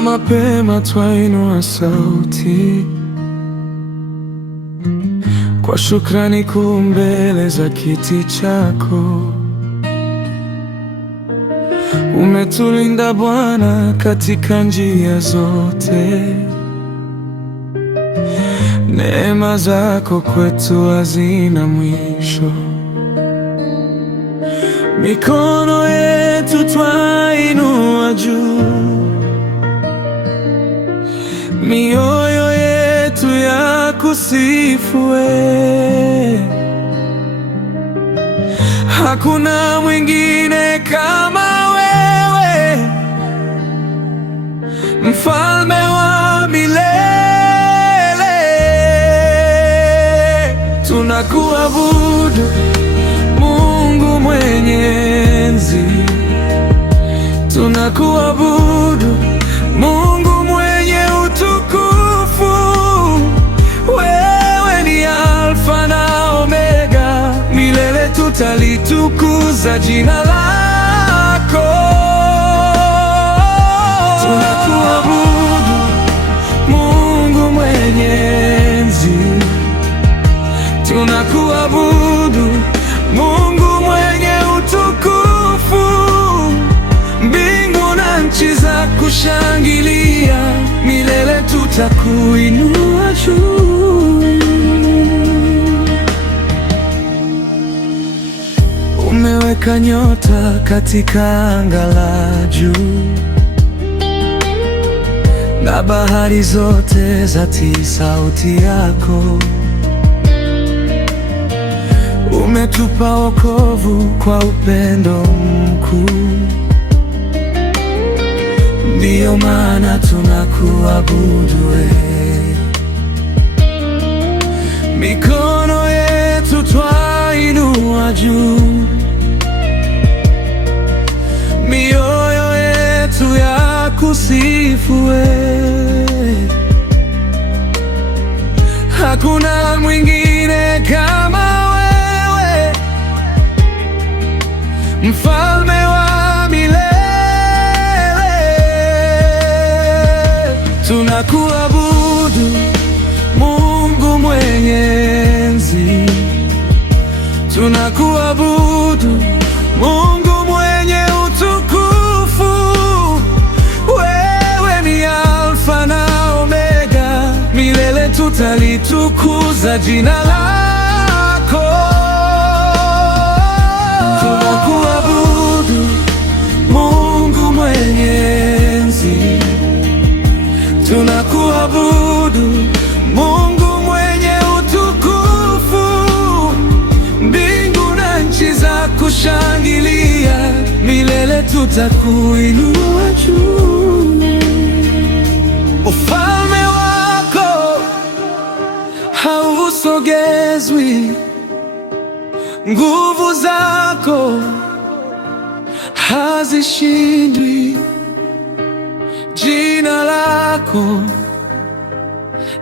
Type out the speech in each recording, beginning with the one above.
na mapema twainua sauti kwa shukrani kuu mbele za kiti chako. Umetulinda Bwana katika njia zote, neema zako kwetu hazina mwisho. Mikono yetu twainua juu, mioyo yetu ya kusifu wewe. Hakuna mwingine kama wewe, mfalme wa milele. Tunakuabudu Mungu mwenye enzi, tunakuabudu Mungu mwenye utukufu. Wewe ni Alfa na Omega, milele tutalitukuza jina lako. Tunakuabudu Mungu mwenye enzi, tunakuabudu Mungu mwenye utukufu. Mbingu na nchi za kushangilia, milele tutakuinua juu. Umeweka nyota katika anga la juu, na bahari zote zatii sauti yako. Umetupa wokovu kwa upendo mkuu, ndiyo maana tunakuabudu wewe. Mikono yetu twainua juu, mioyo yetu ya kusifu wewe. Hakuna mwingine kama wewe, mfalme wa milele. Tunakuabudu Mungu mwenye enzi, tunakuabudu Mungu mwenye utukufu. Wewe ni Alfa na Omega, milele tutalitukuza jina lako. Tunakuabudu Mungu mwenye enzi, tunakuabudu Mungu mwenye utukufu. Mbingu na nchi za kushangilia, milele tutakuinua juu. Ufalme wako hausogezwi, nguvu zako hazishindwi. Jina lako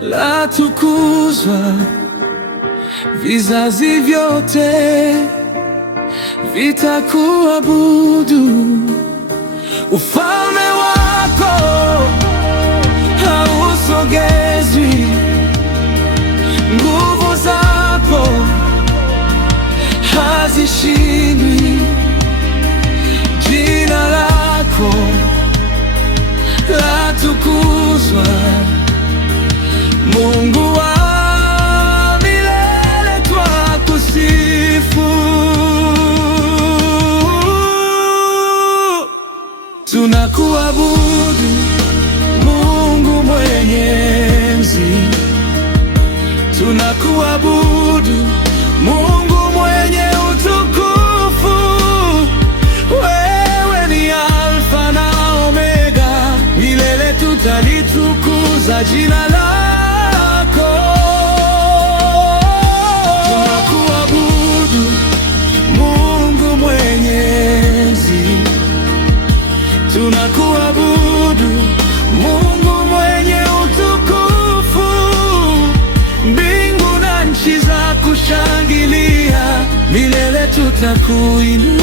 latukuzwa, vizazi vyote vitakuabudu. Ufalme wako hausogezwi, nguvu zako hazishindwi. Jina lako latukuzwa, Mungu wa milele twakusifu. Tunakuabudu Mungu mwenye enzi, tunakuabudu Mungu mwenye utukufu. Wewe ni Alfa na Omega, milele tutalitukuza jina lako. Tunakuabudu Mungu mwenye enzi, tunakuabudu Mungu mwenye utukufu. Mbingu na nchi za kushangilia, milele tutakuinua.